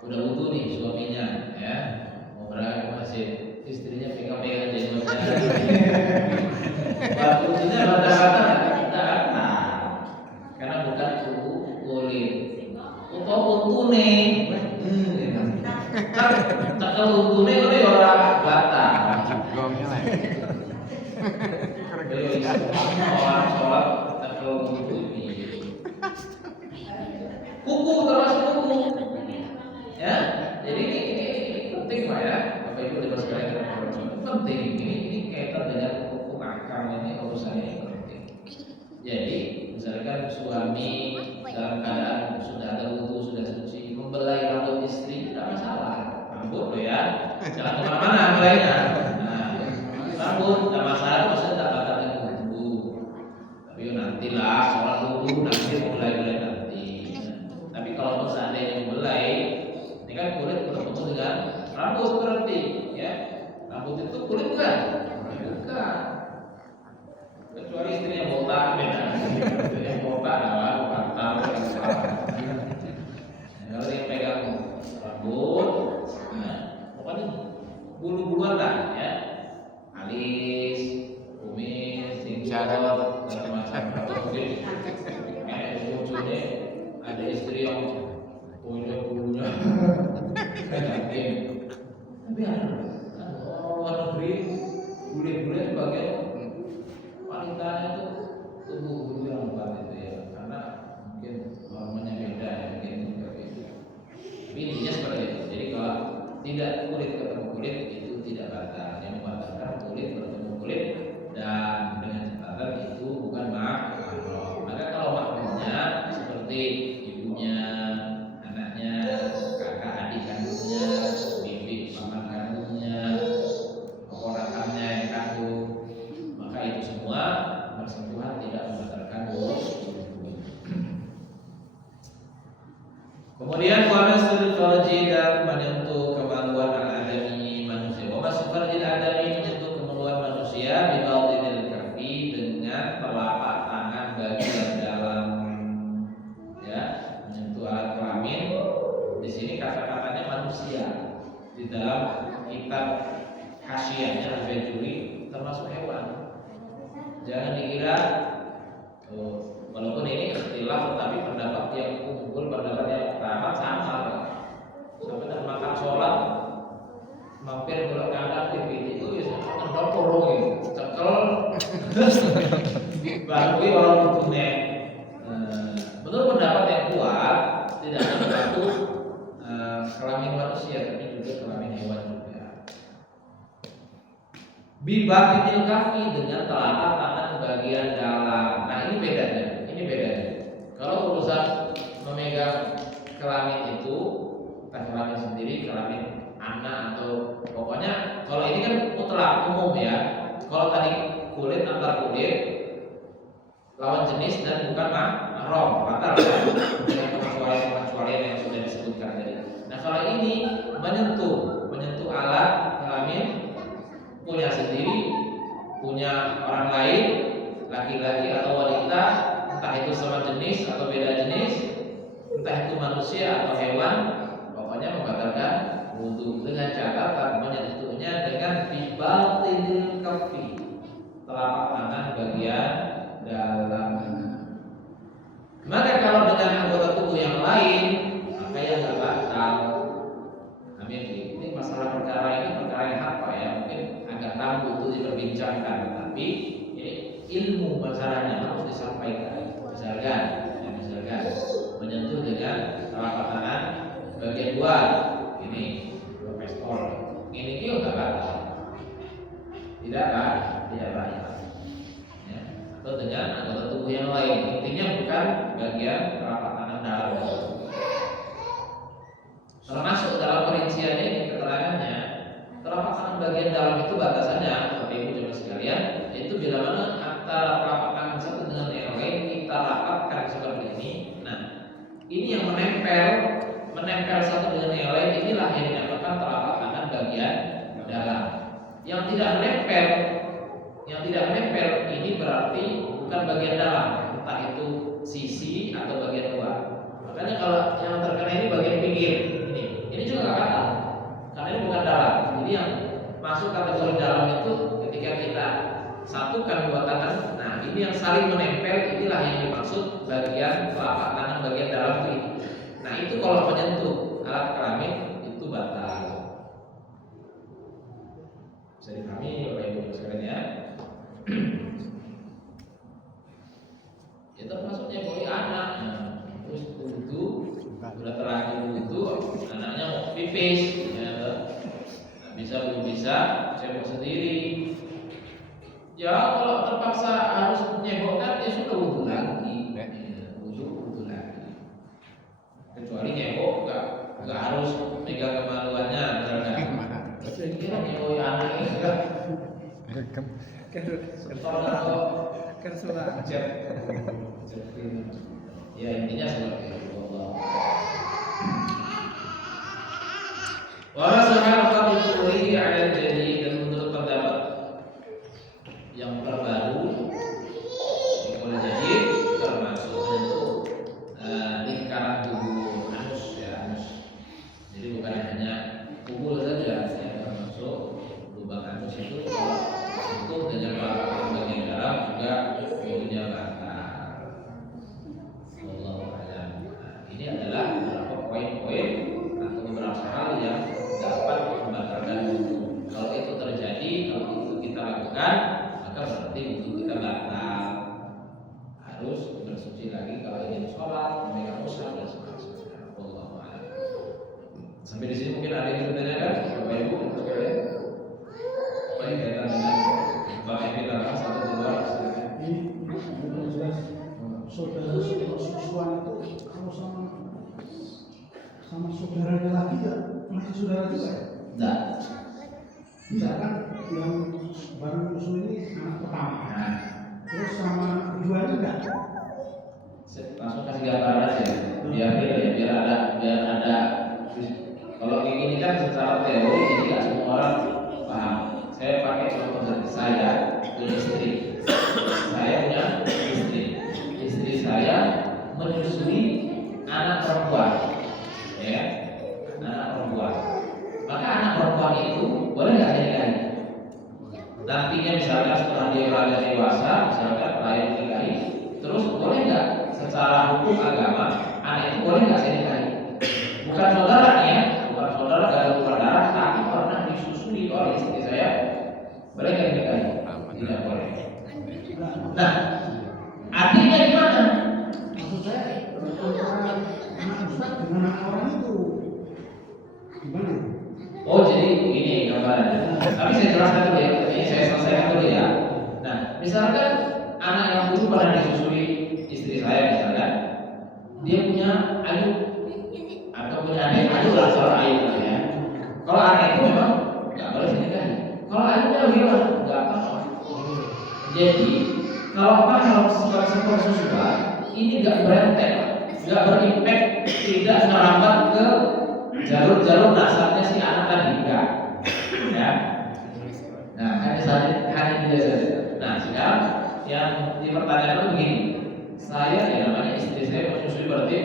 Udah wudu nih suaminya, ya mau berangkat ke masjid, istrinya pegang-pegang jenggotnya. Batunya rata-rata nggak, karena bukan kulit. Atau untune, tekel untune oleh orang batal. Orang sholat tekel untune. Kuku termasuk kuku. Ya, jadi ini penting Pak ya, Bapak Ibu dan sekalian penting. Ini kaitan dengan hukum akal ini urusan ini penting. Jadi misalkan suami dalam keadaan sudah ada wudu, sudah suci, membelai rambut istri tidak masalah. Rambut loh ya, jangan kemana-mana belainya. Nah, rambut tidak masalah, maksudnya tak batalkan wudu. Tapi nantilah sholat wudu nanti belai-belai nanti. Tapi kalau seandainya membelai kan kulit bertemu dengan rambut berarti ya, rambut itu kulit bukan? Kecuali istri yang botak beda. Istri yang botak adalah batal yang salah. Kalau yang pegang rambut, nah, pokoknya bulu-buluan lah ya, alis, kumis, jenggot, macam-macam. Mungkin kayak ujungnya ada istri yang punya bulunya. Tapi ada luar negeri bule-bule sebagai wanitanya itu tubuh bulu yang kuat itu ya, karena mungkin hormonnya beda ya, mungkin seperti itu. Tapi intinya seperti itu. Jadi kalau tidak kulit ketemu kulit itu tidak batal. Yang membatalkan kulit bertemu kulit dan dengan catatan itu bukan mahram. Maka kalau mahramnya seperti ibunya, kemudian wamasul farji dan menyentuh kemaluan al-adami manusia. Wamasul farji al-adami menyentuh kemaluan manusia di batinil kafi dengan telapak tangan bagian dalam. Ya, menyentuh alat kelamin. Di sini kata-katanya manusia. Di dalam kitab Hasyiahnya Al-Bajuri termasuk hewan. Jangan dikira walaupun ini ikhtilaf tetapi pendapat yang unggul, pendapat yang utama sama. Sampai tak makan sholat mampir belok kanan TV itu ya sama korong itu cekel baru orang tunai. Menurut pendapat yang kuat tidak hanya satu kelamin manusia tapi juga kelamin hewan juga. Bibatinil kafi dengan telapak tangan bagian dalam. Nah ini bedanya. Kalau urusan memegang kelamin itu, entah kelamin sendiri, kelamin anak atau pokoknya kalau ini kan mutlak umum ya. Kalau tadi kulit antar kulit lawan jenis dan bukan mahram, batal ya dengan pengecualian yang sudah disebutkan tadi. Nah kalau ini menyentuh alat kelamin punya sendiri, punya orang lain, laki-laki atau wanita, entah itu sama jenis atau beda jenis, entah itu manusia atau hewan, pokoknya membatalkan wudu dengan catatan menyentuhnya dengan bibatinil kafi, telapak tangan bagian dalam. Maka kalau dengan anggota tubuh yang lain, maka yang nggak batal. Amin. Ini masalah perkara ini perkara yang apa ya? Mungkin agak tabu untuk diperbincangkan, tapi ini ilmu masalahnya harus disampaikan. Misalkan menyentuh dengan telapak tangan bagian luar, ini pistol, ini juga nggak batal, tidak batal. Ya. Atau dengan anggota tubuh yang lain, intinya bukan bagian telapak tangan dalam. Termasuk dalam perinciannya ini keterangannya, telapak tangan bagian dalam itu batasannya, Bapak Ibu sekalian, itu bila mana antara telapak tangan ini yang menempel satu dengan yang lain, inilah yang dinamakan telapak tangan bagian dalam. Yang tidak menempel ini berarti bukan bagian dalam, entah itu sisi atau bagian luar. Makanya kalau yang terkena ini bagian pinggir, ini juga nggak fatal, karena ini bukan dalam. Jadi yang masuk kategori dalam itu ketika kita satukan dua tangan. Nah, ini yang saling menempel, inilah yang dimaksud bagian telapak tangan bagian dalam itu ini. Nah, itu kalau menyentuh alat kelamin itu batal. Bisa dipahami Bapak Ibu sekalian ya. Itu maksudnya boleh anak, terus wudu, udah terlanjur wudu, anaknya mau pipis, ya, bisa cebok sendiri. Ya kalau terpaksa harus nyebokkan ya sudah wudu lagi, wudu lagi. Kecuali nyebok nggak harus megang kemaluannya, misalnya. Saya kira nyebok anak ini Kersulah. Ya intinya seperti itu. Wala subhanahu wa ta'ala ada jadi dan menurut pendapat yang terbaru boleh jadi termasuk untuk lingkaran tubuh anus ya anus. Jadi bukan hanya kubul saja ya, termasuk lubang anus itu kalau sentuh dengan telapak bagian dalam juga punya batal. Wallahu a'lam. Ini adalah beberapa poin-poin atau beberapa hal yang dapat membatalkan wudu. Kalau itu terjadi, kalau itu kita lakukan, maka berarti wudu kita batal. Harus bersuci lagi kalau ingin sholat, memegang mushaf dan sebagainya. Wallahu a'lam. Sampai di sini mungkin ada yang ditanyakan, Bapak Ibu sekalian. Apa yang kaitan dengan bab yang kita bahas atau dua? Ini jelas saudara seksual itu kalau sama saudaranya lagi ya masih saudara juga ya? Tidak. Misalkan yang baru usul ini anak pertama, terus sama keduanya enggak? Langsung kasih gambaran aja, biar ada. Kalau kayak gini kan secara teori jadi nggak semua orang paham. Saya pakai contoh dari saya punya istri. Saya punya istri saya menyusui anak perempuan, ya, anak perempuan. Maka anak perempuan itu boleh nggak saya nikahi? Nantinya misalnya setelah dia beranjak dewasa, misalkan lahir nikahi, terus boleh nggak secara hukum agama anak itu boleh nggak saya nikahi? Bukan saudaranya, bukan saudara gak ada hubungan darah, tapi pernah disusui oleh istri saya, boleh nggak nikahi? Tidak boleh. Nah, artinya gimana? Maksud saya antara anak ustaz dengan anak orang itu gimana? Oh jadi begini gambarannya. Tapi saya jelaskan dulu ya, ini saya selesaikan dulu ya. Nah, misalkan anak yang dulu pernah disusui istri saya misalnya, dia punya ayu atau punya adik ayu lah soal ayu ya. Kalau anak itu memang nggak boleh dinikahi. Kalau ayunya gimana? Nggak apa-apa. Jadi kalau mahram seksual ini nggak berentet, nggak berimpact, tidak merambat ke jalur nasabnya si anak tadi enggak, ya. Nah, hanya dia saja. Nah, sekarang yang dipertanyakan itu begini, saya ya namanya istri saya menyusui berarti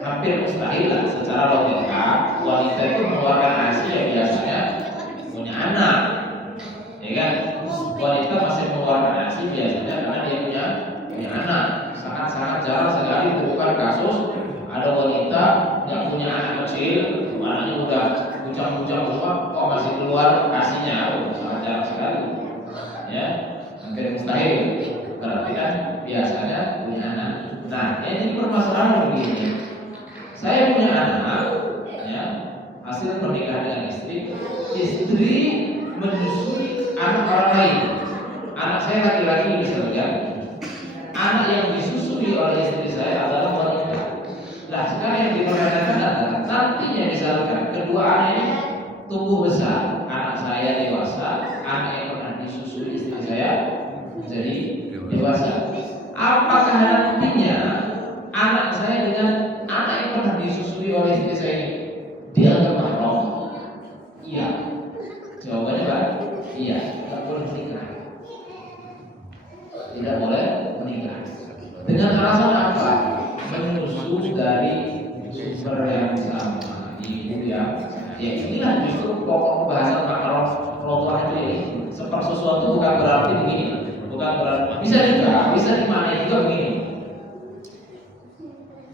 hampir mustahil lah secara logika wanita itu mengeluarkan ASI yang biasanya punya anak, ya kan? Wanita masih mengeluarkan ASI biasanya karena dia punya anak. Sangat jarang sekali ditemukan kasus ada wanita yang punya anak kecil, anaknya udah bucang-bucang semua, kok masih keluar ASI-nya? Sangat jarang sekali, ya, hampir mustahil. Berarti kan biasanya punya anak. Nah, ini permasalahan begini. Saya punya anak, ya, hasil pernikahan dengan istri menyusui anak orang lain. Anak saya laki-laki misalnya, anak yang disusui oleh istri saya adalah wanita. Nah, sekarang yang dipertanyakan adalah nantinya misalkan kedua anak ini tumbuh besar, anak saya dewasa, anak yang pernah disusui istri saya jadi dewasa. Apakah nantinya anak saya menyusu dari sumber yang sama, ibu yang ya inilah justru pokok pembahasan mahram rotuah itu ya. Sepersusuan itu bukan berarti begini, bukan berarti bisa dimaknai juga begini.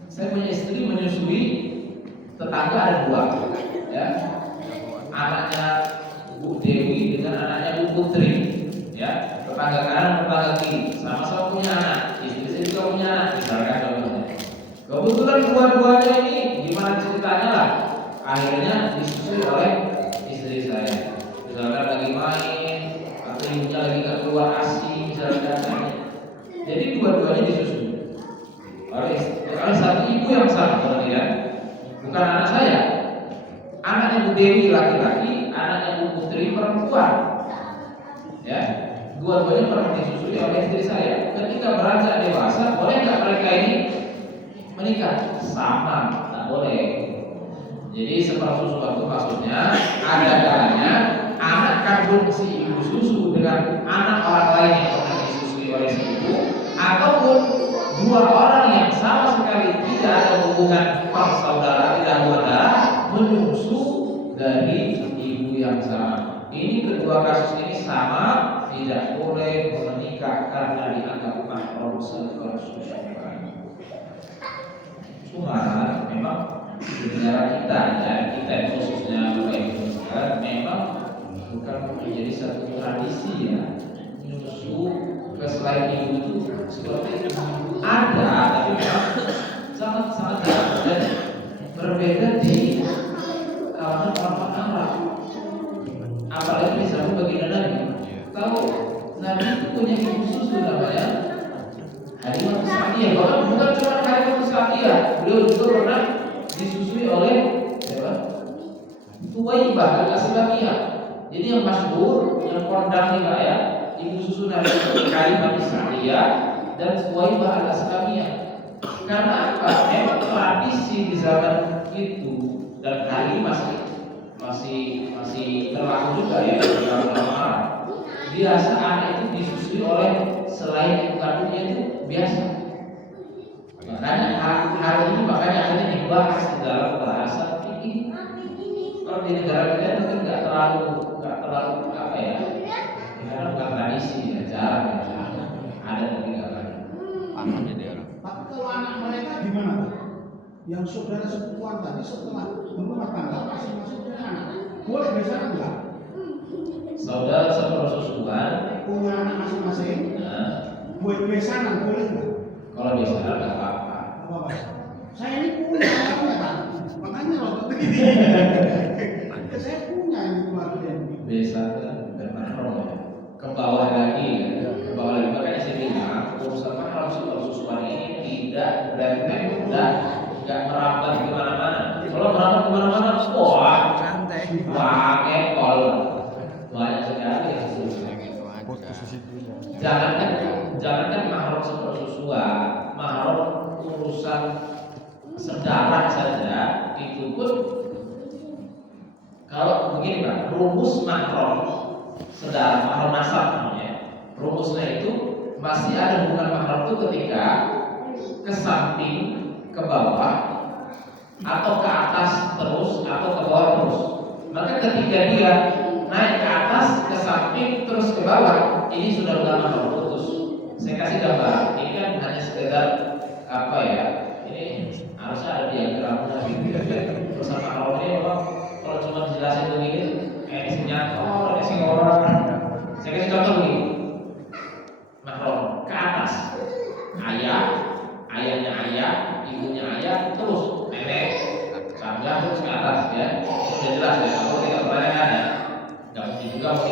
Saya punya istri menyusui tetangga ada dua, ya, anaknya Bu Dewi dengan anaknya Bu Putri, ya, tetangga kanan tetangga kiri, sama-sama punya anak, istri saya juga punya anak, misalkan contohnya. Kebetulan dua-duanya ini gimana ceritanya lah, akhirnya disusui oleh istri saya. Misalkan lagi main, atau ibunya lagi keluar ASI, misalkan. Jadi dua-duanya disusui oleh satu ibu yang sama, kemudian bukan anak saya, anaknya Bu Dewi laki-laki, anaknya Bu Putri perempuan, ya, dua-duanya pernah disusui oleh istri saya. Ketika beranjak dewasa, boleh nggak mereka ini menikah? Sama, tak boleh. Jadi sepersusuan itu maksudnya ada kalanya anak kandung si ibu susu dengan anak orang lain yang pernah disusui oleh si ibu, ataupun dua orang yang sama sekali tidak ada hubungan persaudaraan, tidak hubungan darah, menyusu dari ibu yang sama. Ini kedua kasus ini sama, tidak boleh menikah karena dianggap mahram sepersusuan. Cuma memang di negara kita ya, kita khususnya Bapak memang bukan menjadi satu tradisi ya, menyusu ke selain ibu itu seperti itu. Ada, tapi memang sangat jarang dan berbeda di kalangan orang Arab. Apalagi misalnya baginda Nabi, tahu Nabi itu punya ibu susu namanya Halimah Sa'diyah. Bahkan bukan cuma Halimah Sa'diyah, beliau juga pernah disusui oleh siapa? Thuwaibah al-Aslamiyah. Jadi yang masyhur, yang kondang nih Pak ya, ibu susu Nabi Halimah Sa'diyah dan Thuwaibah al-Aslamiyah. Karena apa? Memang tradisi di zaman itu dan hari masih berlaku juga ya di dalam Arab. Biasa anak itu disusui oleh selain ibu kandungnya itu biasa. Makanya hal ini akhirnya dibahas di dalam bahasa fikih. Kalau di negara kita mungkin nggak terlalu apa ya? Karena bukan tradisi ya, jarang ya. Ada tapi nggak banyak. Amannya dia orang. Tapi kalau anak mereka gimana? Yang saudara sepupuan tadi setelah berumah tangga masing-masing punya anak, boleh besaran enggak? Saudara sepersusuan Punya anak masing-masing, buat besaran boleh enggak? kalau besaran nggak apa-apa. Apa? Saya ini punya anaknya Pak, makanya waktu begini. Saya punya ini keluarga yang begini. Besaran dan mahram ya. Ke bawah lagi ya, ke bawah lagi. Makanya saya bilang urusan mahram sepersusuan ini tidak benteng, tidak merambat kemana-mana. Kalau merambat kemana-mana, wah, Santai. wah, ekol, banyak sekali yang sesuai. Jangankan mahram sepersusuan, mahram urusan sedarah saja itu pun kalau begini Pak, rumus mahram sedarah, mahram nasab namanya. Rumusnya itu masih ada hubungan mahram itu ketika ke samping, ke bawah, atau ke atas terus, atau ke bawah terus. Maka ketika dia naik ke atas, ke samping, terus ke bawah, ini sudah bukan mahram, putus. Saya kasih gambar. Ini kan hanya sekedar apa ya? Ini harusnya ada diagramnya gitu ya. Terus mahram ini memang kalau cuma dijelasin begini, ini sinyal, ini sing orang. Saya kasih contoh begini. Mahram ke atas, ayahnya ayah, ibunya ayah, terus nenek, sambil terus ke atas ya. Sudah jelas ya. Kalau tidak pertanyaan ya, nggak mungkin juga mau